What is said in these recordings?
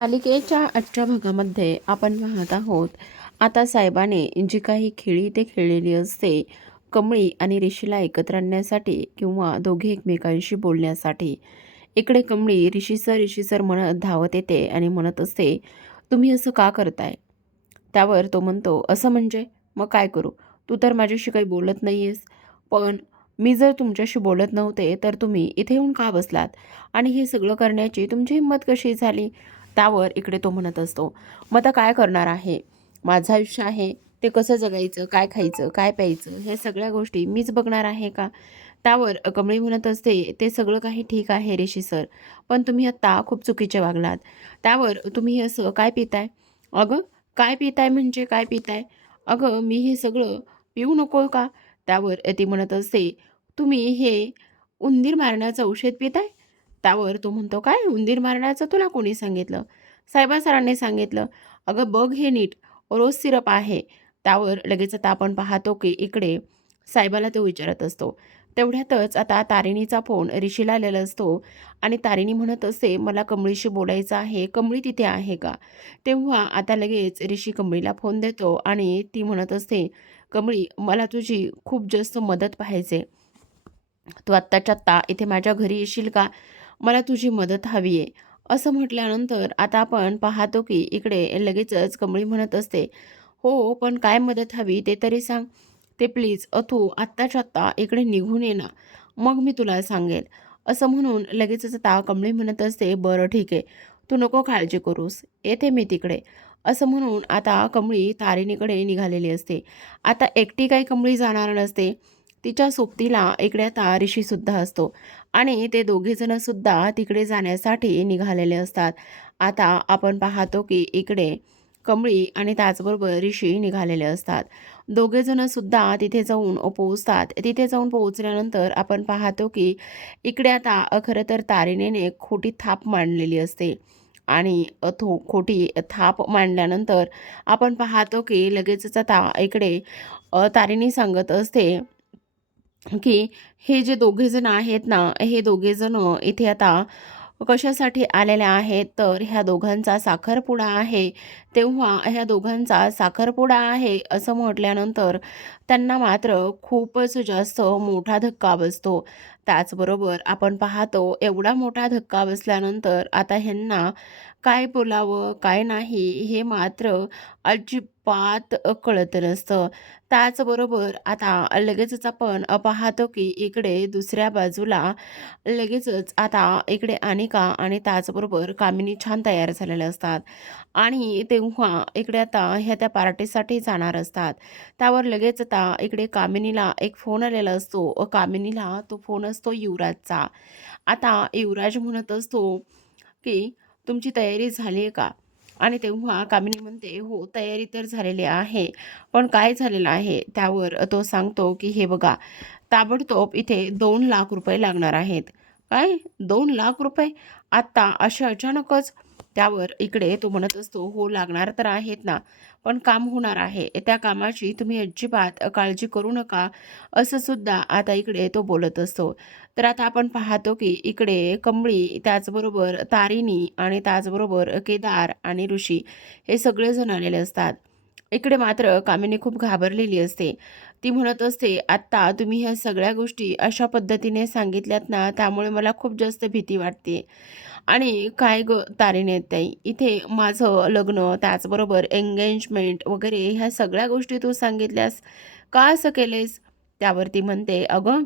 मालिकेच्या आजच्या भागामध्ये आपण पाहत आहोत. आता साहेबाने जी काही खेळी ते खेळलेली असते, कमळी आणि ऋषीला एकत्र आणण्यासाठी किंवा दोघे एकमेकांशी बोलण्यासाठी. इकडे कमळी ऋषी सर म्हणत धावत येते आणि म्हणत असते, तुम्ही असं का करताय? त्यावर तो म्हणतो, असं म्हणजे मग काय करू? तू तर माझ्याशी काही बोलत नाहीयेस. पण मी जर तुमच्याशी बोलत नव्हते तर तुम्ही इथे येऊन का बसलात? आणि हे सगळं करण्याची तुमची हिंमत कशी झाली? त्यावर इकडे तो म्हणत असतो, मग आता काय करणार आहे? माझं आयुष्य आहे, ते कसं जगायचं, काय खायचं, काय प्यायचं, हे सगळ्या गोष्टी मीच बघणार आहे का? त्यावर कमळी म्हणत असते, ते सगळं काही ठीक आहे ऋषी सर, पण तुम्ही आत्ता खूप चुकीचे वागलात. त्यावर तुम्ही असं काय पिताय? अगं, काय पिताय म्हणजे काय पिताय? अगं, मी हे सगळं पिऊ नको का? त्यावर ती म्हणत असते, तुम्ही हे उंदीर मारण्याचं औषध पिताय? त्यावर तो म्हणतो, काय उंदीर मारण्याचं तुला कोणी सांगितलं? साहेबा सरांनी सांगितलं. अगं बघ हे नीट, रोज सिरप आहे. त्यावर लगेच आता आपण पाहतो की इकडे साहेबाला तो विचारत असतो. तेवढ्यातच आता तारिणीचा फोन ऋषीला आलेला असतो आणि तारिणी म्हणत असते, मला कमळीशी बोलायचं आहे. कमळी तिथे आहे का? तेव्हा आता लगेच ऋषी कमळीला फोन देतो आणि ती म्हणत असते, कमळी मला तुझी खूप जास्त मदत पाहिजे. तू आत्ताच्या आत्ता इथे माझ्या घरी येशील का? मला तुझी मदत हवी आहे. असं म्हटल्यानंतर आता आपण पाहतो की इकडे लगेचच कमळी म्हणत असते, हो, पण काय मदत हवी ते तरी सांग. ते प्लीज तू आत्ताच्या आत्ता इकडे निघून ये ना, मग मी तुला सांगेल. असं म्हणून लगेचच आता कमळी म्हणत असते, बरं ठीक आहे, तू नको काळजी करूस, येते मी तिकडे. असं म्हणून आता कमळी तारिणीकडे निघालेली असते. आता एकटी काही कमळी जाणार नसते. तिच्या सोबतीला इकडे आता ऋषीसुद्धा असतो आणि ते दोघेजणंसुद्धा तिकडे जाण्यासाठी निघालेले असतात. आता आपण पाहतो की इकडे कमळी आणि त्याचबरोबर ऋषी निघालेले असतात. दोघेजणंसुद्धा तिथे जाऊन पोहोचतात. तिथे जाऊन पोहोचल्यानंतर आपण पाहतो की इकडे आता खरं तर तारिणीने खोटी थाप मांडलेली असते आणि खोटी थाप मांडल्यानंतर आपण पाहतो की लगेचच आता इकडे तारिणी सांगत असते की हे जे दोघेजण आहेत ना, हे दोघेजण इथे आता कशासाठी आलेल्या आहेत, तर ह्या दोघांचा साखरपुडा आहे. तेव्हा ह्या दोघांचा साखरपुडा आहे असं म्हटल्यानंतर त्यांना मात्र खूपच जास्त मोठा धक्का बसतो. त्याचबरोबर आपण पाहतो एवढा मोठा धक्का बसल्यानंतर आता ह्यांना काय बोलावं, काय नाही हे मात्र अजिबात कळत नसतं. त्याचबरोबर आता लगेचच आपण पाहतो की इकडे दुसऱ्या बाजूला लगेचच आता इकडे अनिका आणि त्याचबरोबर कामिनी छान तयार झालेल्या असतात आणि तेव्हा इकडे आता ह्या त्या पार्टीसाठी जाणार असतात. त्यावर लगेच आता इकडे कामिनीला एक फोन आलेला असतो. कामिनीला तो फोन असतो युवराजचा. आता युवराज म्हणत असतो की तुमची तयारी झाली आहे का? आणि तेव्हा कामिनी म्हणते, हो, तयारी तर झालेली आहे. पण काय झालेलं आहे? त्यावर तो सांगतो की हे बघा, ताबडतोब इथे 2 लाख रुपये लागणार आहेत. काय? 2 लाख रुपये? आत्ता असे अचानकच? त्यावर इकडे तो म्हणत असतो, हो, लागणार तर आहेत ना, पण काम होणार आहे. त्या कामाची तुम्ही अजिबात काळजी करू नका, असं सुद्धा आता इकडे तो बोलत असतो. तर आता आपण पाहतो की इकडे कमळी, त्याचबरोबर तारिणी आणि त्याचबरोबर केदार आणि ऋषी हे सगळेजण आलेले असतात. इकडे मात्र कामिनी खूप घाबरलेली असते. ती म्हणत असते, "आत्ता तुम्ही ह्या सगळ्या गोष्टी अशा पद्धतीने सांगितल्यात ना, त्यामुळे मला खूप जास्त भीती वाटते. आणि काय गं ताई, इथे माझं लग्न, त्याचबरोबर एंगेजमेंट वगैरे ह्या सगळ्या गोष्टी तू सांगितल्यास, का असं केलेस?" त्यावर म्हणते, "अगं,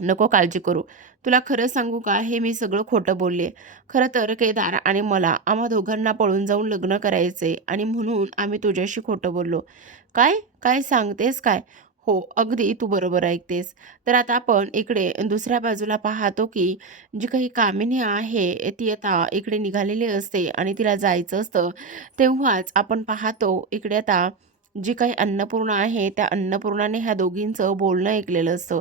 नको काळजी करू. तुला खरं सांगू का, हे मी सगळं खोटं बोलले. खरं तर केदार आणि मला आम्हा दोघांना पळून जाऊन लग्न करायचंय आणि म्हणून आम्ही तुझ्याशी खोटं बोललो." "काय? काय सांगतेस काय?" "हो, अगदी तू बरोबर ऐकतेस." तर आता आपण इकडे दुसऱ्या बाजूला पाहतो की जी काही कामिनी आहे, ती आता इकडे निघालेली असते आणि तिला जायचं असतं. तेव्हाच आपण पाहतो इकडे आता जी काही अन्नपूर्णा आहे, त्या अन्नपूर्णाने ह्या दोघींचं बोलणं ऐकलेलं असतं.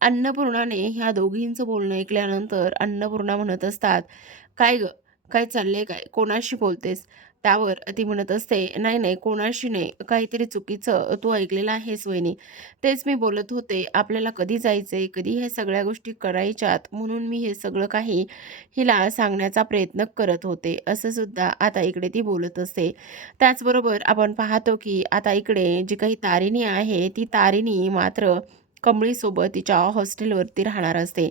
अन्नपूर्णाने ह्या दोघींचं बोलणं ऐकल्यानंतर अन्नपूर्णा म्हणत असतात, "काय गं, काय चाललंय काय? कोणाशी बोलतेस? त्यावर ती म्हणत असते, "नाही, नाही, कोणाशी नाही. काहीतरी चुकीचं तू ऐकलेलं आहेस वहिनी. तेच मी बोलत होते. आपल्याला कधी जायचंय, कधी ह्या सगळ्या गोष्टी करायच्यात, म्हणून मी हे सगळं काही हिला सांगण्याचा प्रयत्न करत होते." असं सुद्धा आता इकडे ती बोलत असते. त्याचबरोबर आपण पाहतो, की आता इकडे जी काही तारिणी आहे, ती तारिणी मात्र कमळीसोबत तिच्या हॉस्टेलवरती राहणार असते.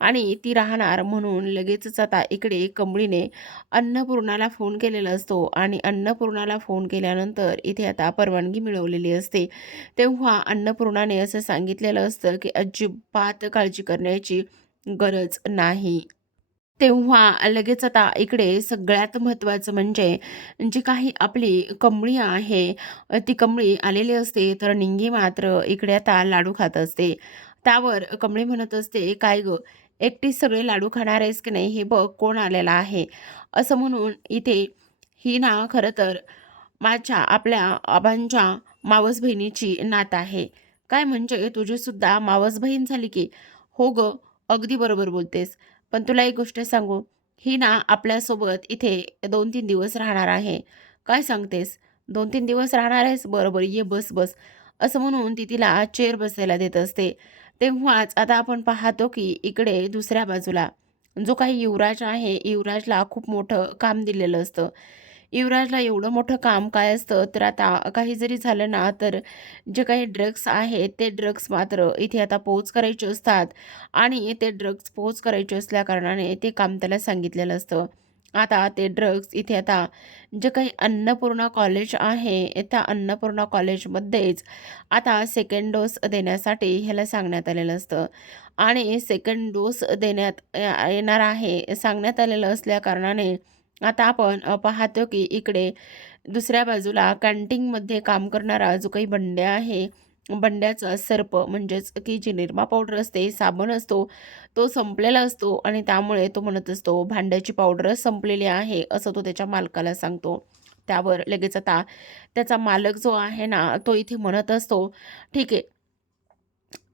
आणि ती राहणार म्हणून लगेचच आता इकडे कमळीने अन्नपूर्णाला फोन केलेला असतो आणि अन्नपूर्णाला फोन केल्यानंतर इथे आता परवानगी मिळवलेली असते. तेव्हा अन्नपूर्णाने असं सांगितलेलं असतं, की अजिबात काळजी करण्याची गरज नाही. तेव्हा लगेच आता इकडे सगळ्यात महत्त्वाचं म्हणजे जी काही आपली कमळी आहे, ती कमळी आलेली असते, तर निंगी मात्र इकडे आता लाडू खात असते. त्यावर कमळी म्हणत असते, "काय गं, एकटीच सगळे लाडू खाणार आहेस की नाही? हे बघ कोण आलेला आहे." असं म्हणून इथे ही ना खरं तर माझ्या आपल्या आबांच्या मावस बहिणीची नात आहे. "काय म्हणजे तुझीसुद्धा मावस बहीण झाली की?" "हो गं, अगदी बरोबर बोलतेस. पण तुला एक गोष्ट सांगू, ही ना आपल्यासोबत इथे 2-3 दिवस राहणार आहे." "काय सांगतेस? 2-3 दिवस राहणार आहेस? बरं, बरं, ये बस, बस." असं म्हणून ती तिला चेअर बसायला देत असते. तेव्हाच आता आपण पाहतो की इकडे दुसऱ्या बाजूला जो काही युवराज आहे, युवराजला खूप मोठं काम दिलेलं असतं. युवराजला एवढं मोठं काम काय असतं, तर आता काही जरी झालं ना, तर जे काही ड्रग्स आहेत, ते ड्रग्स मात्र इथे आता पोहोच करायचे असतात आणि ते ड्रग्स पोहोच करायचे असल्याकारणाने ते काम त्याला सांगितलेलं असतं. आता ते ड्रग्स इथे आता जे काही अन्नपूर्णा कॉलेज आहे, त्या अन्नपूर्णा कॉलेजमध्येच आता सेकंड डोस देण्यासाठी ह्याला सांगण्यात आलेलं असतं आणि सेकंड डोस देण्यात येणार आहे, सांगण्यात आलेलं असल्याकारणाने आता आपण पाहतो की इकडे दुसऱ्या बाजूला कॅन्टीनमध्ये काम करणारा जो काही बंड्या आहे, बंड्याचा सर्प म्हणजेच की जी निरमा पावडर असते, साबण असतो, तो संपलेला असतो आणि त्यामुळे तो म्हणत असतो, "भांड्याची पावडरच संपलेली आहे," असं तो त्याच्या मालकाला सांगतो. त्यावर लगेच आता त्याचा मालक जो आहे ना, तो इथे म्हणत असतो, "ठीक आहे,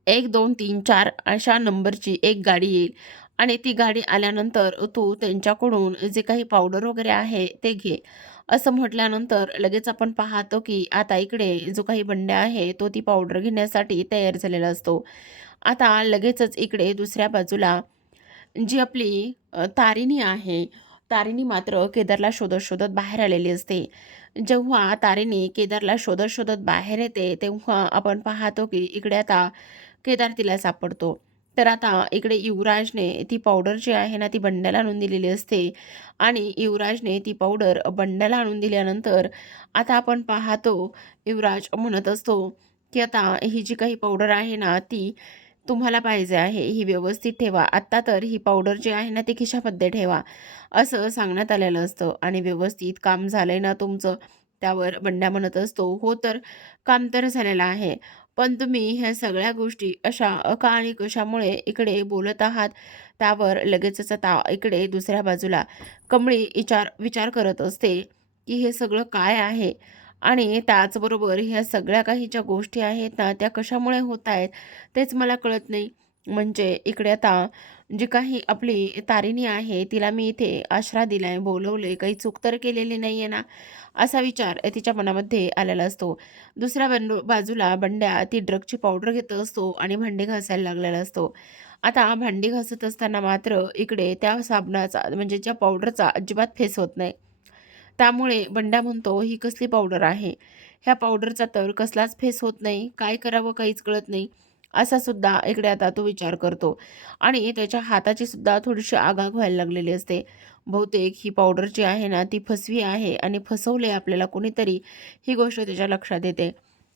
1, 2, 3, 4 अशा नंबरची एक गाडी येईल आणि ती गाडी आल्यानंतर तू त्यांच्याकडून जे काही पावडर वगैरे आहे ते घे." असं म्हटल्यानंतर लगेच आपण पाहतो की आता इकडे जो काही बंड्या आहे तो ती पावडर घेण्यासाठी तयार झालेला असतो. आता लगेचच इकडे दुसऱ्या बाजूला जी आपली तारिणी आहे, तारिणी मात्र केदारला शोधत-शोधत बाहेर आलेली असते. जेव्हा तारिणी केदारला शोधत-शोधत बाहेर येते, तेव्हा आपण पाहतो की इकडे आता केदार तिला सापडतो. तर आता इकडे युवराजने ती पावडर जी आहे ना, ती बंड्याला आणून दिलेली असते आणि युवराजने ती पावडर बंड्याला आणून दिल्यानंतर आता आपण पाहतो, युवराज म्हणत असतो, की "आता ही जी काही पावडर आहे ना, ती तुम्हाला पाहिजे आहे, ही व्यवस्थित ठेवा. आत्ता तर ही पावडर जी आहे ना, ती खिशामध्ये ठेवा." असं सांगण्यात आलेलं असतं आणि "व्यवस्थित काम झालंय ना तुमचं?" त्यावर बंड्या म्हणत असतो, "हो तर, काम तर झालेलं आहे. पण तुम्ही ह्या सगळ्या गोष्टी अशा का आणि कशामुळे इकडे बोलत आहात?" त्यावर लगेचच आता इकडे दुसऱ्या बाजूला कमळी विचार करत असते, की हे सगळं काय आहे? आणि त्याचबरोबर ह्या सगळ्या काही ज्या गोष्टी आहेत ना, त्या कशामुळे होत आहेत तेच मला कळत नाही. म्हणजे इकडे आता जी काही आपली तारिणी आहे, तिला मी इथे आसरा दिलाय, बोलवलंय, काही चूक तर केलेली नाहीये ना? असा विचार तिच्या मनामध्ये आलेला असतो. दुसऱ्या बाजूला बंड्या ती ड्रगची पावडर घेत असतो आणि भांडी घासायला लागलेला असतो. आता भांडी घासत असताना मात्र इकडे त्या साबणाचा म्हणजे ज्या पावडरचा अजिबात फेस होत नाही. त्यामुळे बंड्या म्हणतो, "ही कसली पावडर आहे? ह्या पावडरचा तर कसलाच फेस होत नाही. काय करावं काहीच कळत नाही." असा सुद्धा इकडे आता तो विचार करतो आणि त्याच्या हाताची सुद्धा थोडीशी आगाग व्हायला लागलेली असते. बहुतेक ही पावडर जी आहे ना, ती फसवी आहे आणि फसवले आपल्याला कोणीतरी, ही गोष्ट त्याच्या लक्षात येते.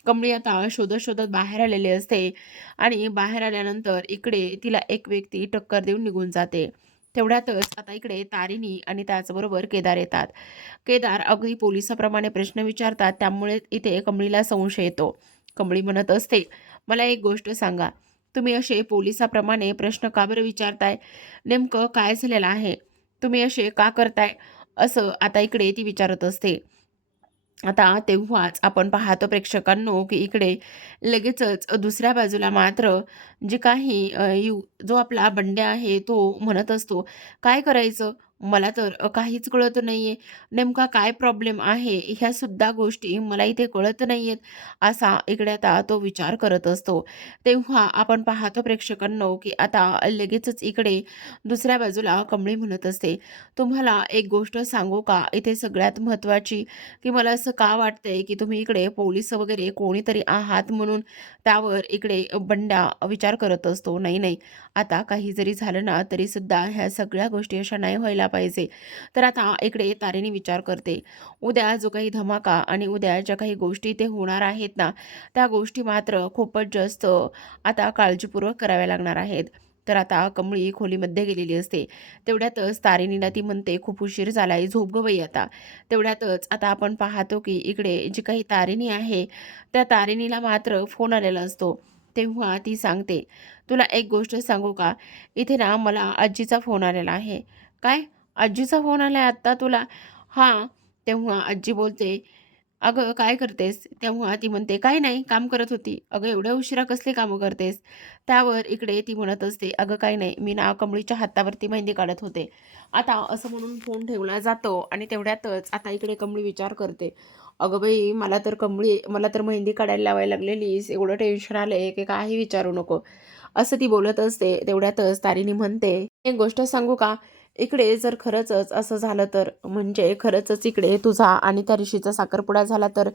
कमळी आता शोधत-शोधत बाहेर आलेली असते आणि बाहेर आल्यानंतर इकडे तिला एक व्यक्ती टक्कर देऊन निघून जाते. तेवढ्यातच आता इकडे तारिणी आणि त्याचबरोबर केदार येतात. केदार अगदी पोलिसाप्रमाणे प्रश्न विचारतात, त्यामुळे इथे कमळीला संशय येतो. कमळी म्हणत असते, "मला एक गोष्ट सांगा, तुम्ही असे पोलिसाप्रमाणे प्रश्न का बरं विचारताय? नेमकं काय झालेलं आहे? तुम्ही असे का करताय?" असं आता इकडे ती विचारत असते. आता तेव्हाच आपण पाहतो प्रेक्षकांनो, की इकडे लगेचच दुसऱ्या बाजूला मात्र जे काही जो आपला बंड्या आहे तो म्हणत असतो, "काय करायचं? मला तर काहीच कळत नाहीये. नेमका काय प्रॉब्लेम आहे, ह्या सुद्धा गोष्टी मला इथे कळत नाहीयेत, असा इकडे आता तो विचार करत असतो. तेव्हा आपण पाहतो प्रेक्षकांनो, की आता लगेचच इकडे दुसऱ्या बाजूला कमळी म्हणत असते, "तुम्हाला एक गोष्ट सांगू का? इथे सगळ्यात महत्त्वाची, की मला असं का वाटतंय, की तुम्ही इकडे पोलीस वगैरे कोणीतरी आहात म्हणून." त्यावर इकडे बंड्या विचार करत असतो, "नाही, नाही, आता काही जरी झालं ना, तरीसुद्धा ह्या सगळ्या गोष्टी अशा नाही व्हायला पाहिजे." तर आता इकडे तारेने विचार करते, उद्या जो काही धमाका आणि उद्या ज्या काही गोष्टी ते होणार आहेत ना, त्या गोष्टी मात्र खूपच जास्त आता काळजीपूर्वक कराव्या लागणार आहेत. तर आता कमळी खोलीमध्ये गेलेली असते. तेवढ्यातच तारिणीला ती म्हणते, "खूप उशीर झालाय, झोप गं बाई आता." तेवढ्यातच आता आपण पाहतो, की इकडे जी काही तारिणी आहे, त्या तारिणीला मात्र फोन आलेला असतो. तेव्हा ती सांगते, "तुला एक गोष्ट सांगू का? इथे ना मला आजीचा फोन आलेला आहे." "काय? आजीचा फोन आलाय आत्ता तुला?" "हां." तेव्हा आजी बोलते, "अगं काय करतेस?" तेव्हा ती म्हणते, "काही नाही, काम करत होती." "अगं एवढ्या उशिरा कसली कामं करतेस?" त्यावर इकडे ती म्हणत असते, "अगं काही नाही, मी ना कमळीच्या हातावरती मेहंदी काढत होते." आता असं म्हणून फोन ठेवला जातो आणि तेवढ्यातच आता इकडे कमळी विचार करते, "अगं बाई, मला तर मेहंदी काढायला लावायला लागलेलीस, एवढं टेन्शन आलंय की काही विचारू नको." असं ती बोलत असते. तेवढ्यातच तारिणी म्हणते, "एक गोष्ट सांगू का? इकडे जर खरंचच असं झालं तर, म्हणजे खरंचच इकडे तुझा आणि त्या ऋषीचा साखरपुडा झाला तर."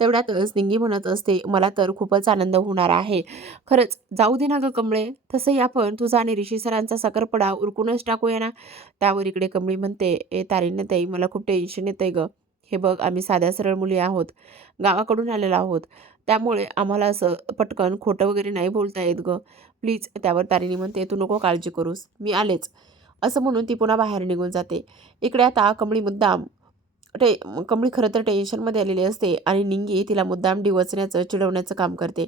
तेवढ्यातच निंगी म्हणत असते, "मला तर खूपच आनंद होणार आहे. खरंच जाऊ दे ना गं कमळे, तसंही आपण तुझा आणि ऋषी सरांचा साखरपुडा उरकूनच टाकूया ना." त्यावर इकडे कमळी म्हणते, "ए ताई, मला खूप टेन्शन येतंय गं. हे बघ, आम्ही साध्या सरळ मुली आहोत. गावाकडून आलेलो आहोत. त्यामुळे आम्हाला असं पटकन खोटं वगैरे नाही बोलता येत गं. प्लीज." त्यावर तारिणी म्हणते, "तू नको काळजी करूस, मी आलेच." असं म्हणून ती पुन्हा बाहेर निघून जाते. इकडे आता कमळी मुद्दाम टे कमळी खरं तर टेन्शनमध्ये आलेली असते आणि निंगी तिला मुद्दाम डिवचण्याचं, चिडवण्याचं काम करते.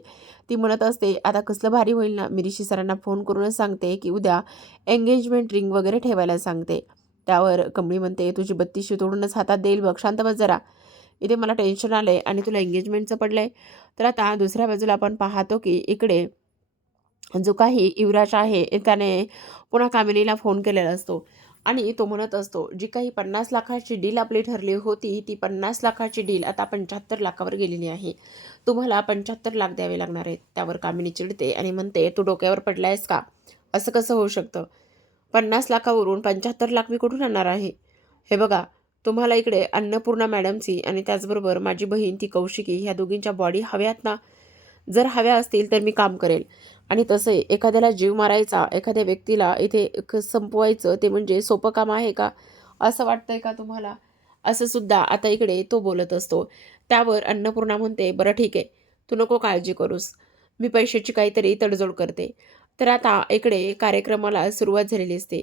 ती म्हणत असते, "आता कसलं भारी होईल ना, मी ऋषी सरांना फोन करूनच सांगते, की उद्या एंगेजमेंट रिंग वगैरे ठेवायला सांगते." त्यावर कमळी म्हणते, "तुझी बत्तीशी तोडूनच हातात देईल बघ, शांत बस जरा. इथे मला टेन्शन आलंय आणि तुला एंगेजमेंटचं पडलंय." तर आता दुसऱ्या बाजूला आपण पाहतो, की इकडे जो काही युवराज आहे त्याने पुन्हा कामिनीला फोन केलेला असतो आणि तो म्हणत असतो, जी काही 50 लाखाची डील आपली ठरली होती, ती 50 लाखाची डील आता 75 लाखावर गेलेली आहे. तुम्हाला 75 लाख द्यावे लागणार आहेत. त्यावर कामिनी चिडते आणि म्हणते, तू डोक्यावर पडलायस का? असं कसं होऊ शकतं? 50 लाखावरून 75 लाख मी कुठून आणणार आहे? हे बघा, तुम्हाला इकडे अन्नपूर्णा मॅडमची आणि त्याचबरोबर माझी बहीण ती कौशिकी ह्या दोघींच्या बॉडी हव्यात ना? जर हव्या असतील तर मी काम करेल. आणि तसंही एखाद्याला जीव मारायचा, एखाद्या व्यक्तीला इथे संपवायचं ते म्हणजे सोपं काम आहे का? असं वाटतंय का तुम्हाला? असं सुद्धा आता इकडे तो बोलत असतो. त्यावर अन्नपूर्णा म्हणते, "बरं ठीक आहे, तू नको काळजी करूस. मी पैशाची काहीतरी तडजोड करते." तर आता इकडे कार्यक्रमाला सुरुवात झालेली असते.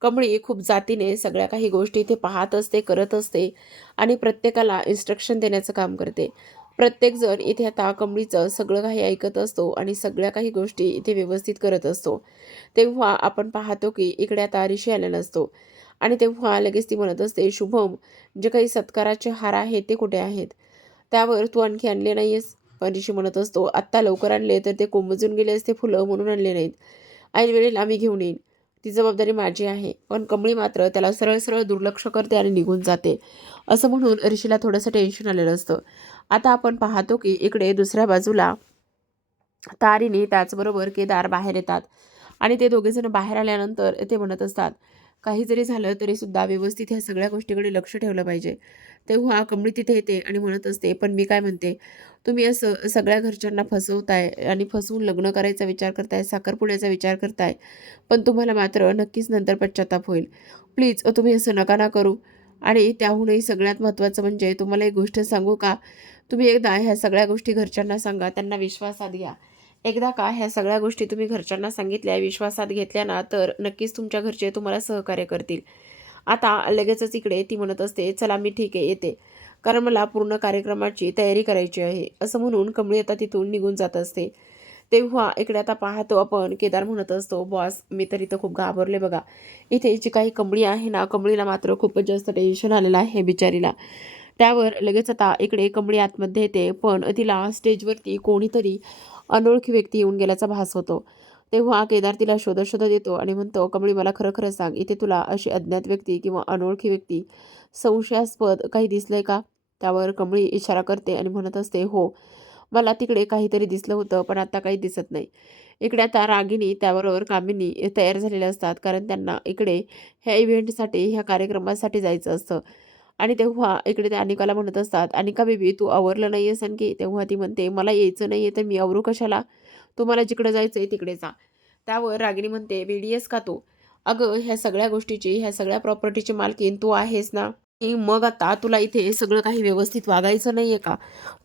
कमळी खूप जातीने सगळ्या काही गोष्टी इथे पाहत असते, करत असते आणि प्रत्येकाला इन्स्ट्रक्शन देण्याचं काम करते. प्रत्येकजण इथे आता कमळीचं सगळं काही ऐकत असतो आणि सगळ्या काही गोष्टी इथे व्यवस्थित करत असतो. तेव्हा आपण पाहतो की इकडे आता ऋषी आलेला असतो आणि तेव्हा लगेच ती म्हणत असते, "शुभम, जे काही सत्काराचे हार आहेत ते कुठे आहेत?" त्यावर, "तू आणखी आणले नाहीयेस?" पण ऋषी म्हणत असतो, "आत्ता लवकर आणले तर ते कोमेजून गेले असते फुलं म्हणून आणले नाहीत. ऐनवेळेला आम्ही घेऊन येईन. ती जबाबदारी माझी आहे." पण कमळी मात्र त्याला सरळ सरळ दुर्लक्ष करते आणि निघून जाते. असं म्हणून ऋषीला थोडंसं टेन्शन आलेलं असतं. आता आपण पाहतो की इकडे दुसऱ्या बाजूला तारिणी त्याचबरोबर केदार बाहेर येतात आणि ते दोघेजण बाहेर आल्यानंतर ते म्हणत असतात, काही जरी झालं तरीसुद्धा व्यवस्थित ह्या सगळ्या गोष्टीकडे लक्ष ठेवलं पाहिजे. तेव्हा कमळी तिथे येते आणि म्हणत असते, "पण मी काय म्हणते, तुम्ही असं सगळ्या घरच्यांना फसवताय आणि फसवून लग्न करायचा विचार करताय, साखरपुड्याचा विचार करताय, पण तुम्हाला मात्र नक्कीच नंतर पश्चाताप होईल. प्लीज तुम्ही असं नका ना करू." आणि त्याहूनही सगळ्यात महत्त्वाचं म्हणजे तुम्हाला एक गोष्ट सांगू का? तुम्ही एकदा ह्या सगळ्या गोष्टी घरच्यांना सांगा, त्यांना विश्वासात घ्या. एकदा का ह्या सगळ्या गोष्टी तुम्ही घरच्यांना सांगितल्या, विश्वासात घेतल्या ना, तर नक्कीच तुमच्या घरचे तुम्हाला सहकार्य करतील. आता लगेचच इकडे ती म्हणत असते, "चला मी ठीक आहे, येते. कारण मला पूर्ण कार्यक्रमाची तयारी करायची आहे." असं म्हणून कमळी आता तिथून निघून जात असते. तेव्हा इकडे आता पाहतो आपण केदार म्हणत असतो, "बॉस, मी तर इथं खूप घाबरले बघा. इथे जी काही कमळी आहे ना, कमळीला मात्र खूपच जास्त टेन्शन आलेलं आहे बिचारीला." त्यावर लगेच आता इकडे कमळी आतमध्ये येते, पण तिला स्टेजवरती कोणीतरी अनोळखी व्यक्ती येऊन गेल्याचा भास होतो. तेव्हा केदार तिला शोधत शोधत येतो आणि म्हणतो, "कमळी मला खरं खरं सांग, इथे तुला अशी अज्ञात व्यक्ती किंवा अनोळखी व्यक्ती संशयास्पद काही दिसलंय का?" त्यावर कमळी इशारा करते आणि म्हणत असते, "हो, मला तिकडे काहीतरी दिसलं होतं, पण आता काही दिसत नाही." इकडे आता रागिनी त्याबरोबर कामिनी तयार झालेल्या असतात, कारण त्यांना इकडे ह्या इव्हेंटसाठी, ह्या कार्यक्रमासाठी जायचं असतं. आणि तेव्हा इकडे ते अनिकाला म्हणत असतात, "अनिका बेबी, तू आवरलं नाही आहेस आणखी?" तेव्हा ती म्हणते, "मला यायचं नाही आहे, तर मी आवरू कशाला? तुम्हाला जिकडे जायचं आहे तिकडे जा." त्यावर रागिनी म्हणते, "वेडी आहेस का तू? अगं, ह्या सगळ्या गोष्टीची, ह्या सगळ्या प्रॉपर्टीची मालकीण तू आहेस ना? मग आता तुला इथे सगळं काही व्यवस्थित वागायचं नाही आहे का?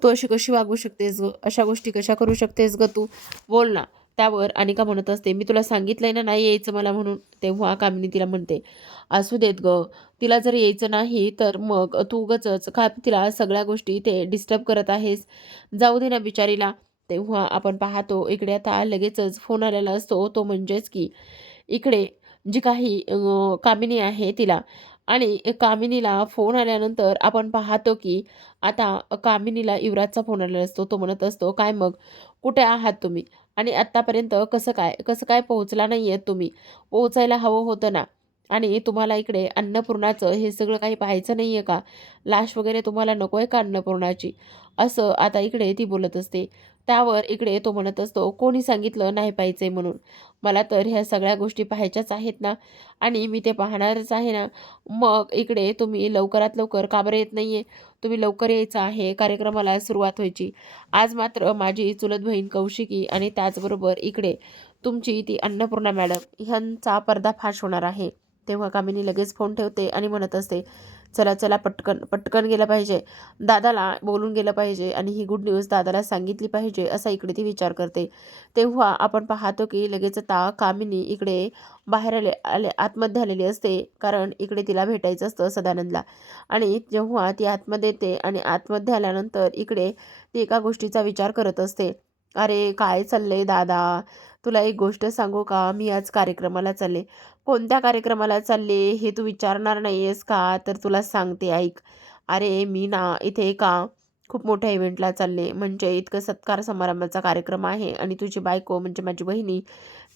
तू अशी कशी वागू शकतेस गं? अशा गोष्टी कशा करू शकतेस गं तू? बोल ना." त्यावर अनिका म्हणत असते, "मी तुला सांगितलंय ना नाही यायचं मला म्हणून." तेव्हा कामिनी तिला म्हणते, "असू देत गं. तिला जर यायचं नाही तर मग तू उगाचच का तिला सगळ्या गोष्टी इथे डिस्टर्ब करत आहेस? जाऊ दे ना बिचारीला." तेव्हा आपण पाहतो इकडे आता लगेचच फोन आलेला असतो. तो म्हणजेच की इकडे जी काही कामिनी आहे तिला आणि कामिनीला फोन आल्यानंतर आपण पाहतो की आता कामिनीला युवराजचा फोन आलेला असतो. तो म्हणत असतो, "काय मग? कुठे आहात तुम्ही? आणि आत्तापर्यंत कसं काय पोहोचला नाही आहेत तुम्ही? पोहोचायला हवं होतं ना. आणि तुम्हाला इकडे अन्नपूर्णाचं हे सगळं काही पाहायचं नाही आहे का? लाश वगैरे तुम्हाला नको आहे का अन्नपूर्णाची?" असं आता इकडे ती बोलत असते. त्यावर इकडे तो म्हणत असतो, "कोणी सांगितलं नाही पाहायचंय म्हणून? मला तर ह्या सगळ्या गोष्टी पाहायच्याच आहेत ना आणि मी ते पाहणारच आहे ना. मग इकडे तुम्ही लवकरात लवकर का बरं येत नाहीये? तुम्ही लवकर यायचं आहे, कार्यक्रमाला सुरुवात व्हायची. आज मात्र माझी चुलत बहीण कौशिकी आणि त्याचबरोबर इकडे तुमची ती अन्नपूर्णा मॅडम ह्यांचा पर्दाफाश होणार आहे." तेव्हा कामिनी लगेच फोन ठेवते आणि म्हणत असते, "चला, चला पटकन, पटकन गेलं पाहिजे. दादाला बोलून गेलं पाहिजे आणि ही गुड न्यूज दादाला सांगितली पाहिजे." असा इकडे ती विचार करते. तेव्हा आपण पाहतो की लगेच आता कामिनी इकडे बाहेर आतमध्ये आलेली असते, कारण इकडे तिला भेटायचं असतं सदानंदला. आणि जेव्हा ती आतमध्ये येते आणि आतमध्ये आल्यानंतर इकडे ती एका गोष्टीचा विचार करत असते. "अरे, काय चाललंय दादा? तुला एक गोष्ट सांगू का? मी आज कार्यक्रमाला चालले." "कोणत्या कार्यक्रमाला चालले हे तू विचारणार नाहीयेस का? तर तुला सांगते ऐक. अरे, मी ना इथे एका खूप मोठ्या इव्हेंटला चालले. म्हणजे इतकं सत्कार समारंभाचा कार्यक्रम आहे आणि तुझी बायको म्हणजे माझी वहिनी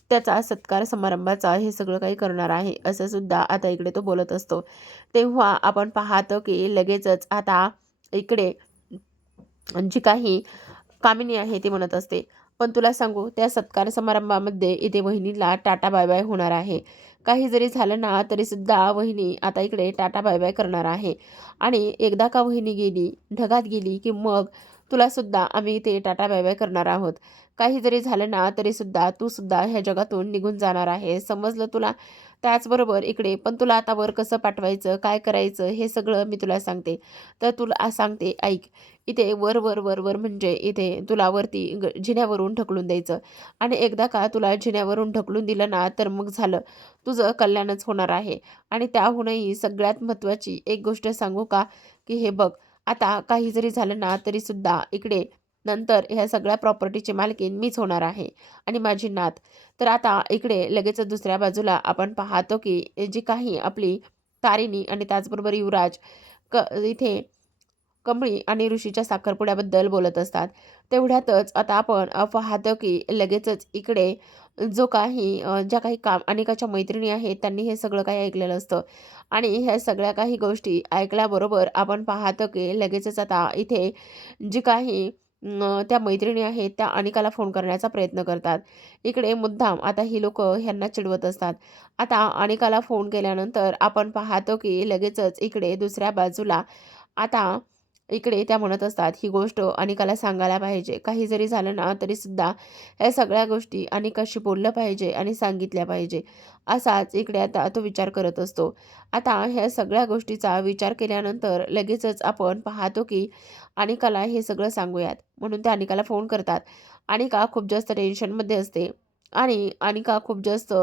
त्याचा सत्कार समारंभाचा हे सगळं काही करणार आहे." असं सुद्धा आता इकडे तो बोलत असतो. तेव्हा आपण पाहतो की लगेचच आता इकडे जी काही कामिनी आहे ती म्हणत असते, "पण तुला सांगू त्या सत्कार समारंभामध्ये इथे वहिनीला टाटा बाय-बाय होणार आहे. काही जरी झालं ना तरीसुद्धा वहिनी आता इकडे टाटा बाय-बाय करणार आहे. आणि एकदा का वहिनी गेली, ढगात गेली, की मग तुलासुद्धा आम्ही इथे टाटा बाय-बाय करणार आहोत. काही जरी झालं ना तरीसुद्धा तूसुद्धा ह्या जगातून निघून जाणार आहे. समजलं तुला? त्याचबरोबर इकडे पण तुला आता वर कसं पाठवायचं, काय करायचं हे सगळं मी तुला सांगते. तर तुला सांगते ऐक. इथे वर, वर, वर, वर म्हणजे इथे तुला वरती जिन्यावरून ढकलून द्यायचं आणि एकदा का तुला जिन्यावरून ढकलून दिलं ना, तर मग झालं. तुझं कल्याणच होणार आहे. आणि त्याहूनही सगळ्यात महत्त्वाची एक गोष्ट सांगू का? की हे बघ, आता काही जरी झालं ना, तरीसुद्धा इकडे नंतर ह्या सगळ्या प्रॉपर्टीची मालकीण मीच होणार आहे आणि माझी नात. तर आता इकडे लगेच दुसऱ्या बाजूला आपण पाहतो की जी काही आपली तारिणी आणि त्याचबरोबर युवराज इथे कमळी आणि ऋषीच्या साखरपुड्याबद्दल बोलत असतात. तेवढ्यातच आता आपण पाहतो की लगेचच इकडे जो काही ज्या काही अनेकाच्या मैत्रिणी आहेत त्यांनी हे सगळं काही ऐकलेलं असतं आणि ह्या सगळ्या काही गोष्टी ऐकल्याबरोबर आपण पाहतो की लगेचच आता इथे जी काही त्या मैत्रिणी आहेत त्या अनिकाला फोन करण्याचा प्रयत्न करतात. इकडे मुद्दाम आता ही लोकं ह्यांना चिडवत असतात. आता अनिकाला फोन केल्यानंतर आपण पाहतो की लगेचच इकडे दुसऱ्या बाजूला आता इकडे त्या म्हणत असतात, ही गोष्ट अनिकाला सांगायला पाहिजे. काही जरी झालं ना तरीसुद्धा ह्या सगळ्या गोष्टी अनिकाशी बोललं पाहिजे आणि सांगितल्या पाहिजे. असाच इकडे आता तो विचार करत असतो. आता ह्या सगळ्या गोष्टीचा विचार केल्यानंतर लगेचच आपण पाहतो की अनिकाला हे सगळं सांगूयात. म्हणून त्या अनिकाला फोन करतात. अनिका खूप जास्त टेन्शनमध्ये असते आणि अनिका खूप जास्त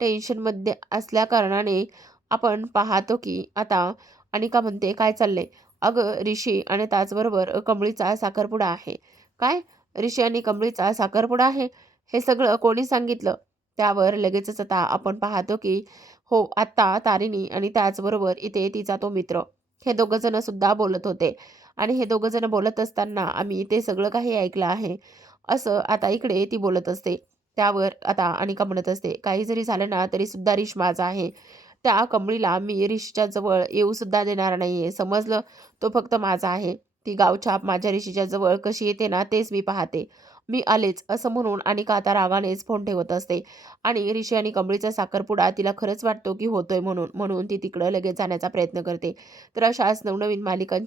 टेन्शनमध्ये असल्याकारणाने आपण पाहतो की आता अनिका म्हणते, "काय चाललंय?" "अगं ऋषी आणि त्याचबरोबर कमळीचा साखरपुडा आहे." "काय? ऋषी आणि कमळीचा साखरपुडा आहे? हे सगळं कोणी सांगितलं?" त्यावर लगेचच आता आपण पाहतो की हो, आत्ता तारिणी आणि त्याचबरोबर इथे तिचा तो मित्र हे दोघंजणं सुद्धा बोलत होते आणि हे दोघंजणं बोलत असताना आम्ही ते सगळं काही ऐकलं आहे. असं आता इकडे ती बोलत असते. त्यावर आता अनिका म्हणत असते, "काही जरी झालं ना तरीसुद्धा रिश माझा आहे. त्या कमळीला मी रिशच्या जवळ येऊसुद्धा देणार नाहीये. समजलं? तो फक्त माझा आहे. ती गावछाप माझ्या रिशीच्या जवळ कशी येते ना तेच मी पाहते. मी आलेच." असं म्हणून अनिका आता रागानेच फोन ठेवत असते आणि रिशी आणि कमळीचा साखरपुडा तिला खरंच वाटतो की होतोय म्हणून ती तिकडं लगेच जाण्याचा प्रयत्न करते. तर अशाच नवनवीन मालिकांच्या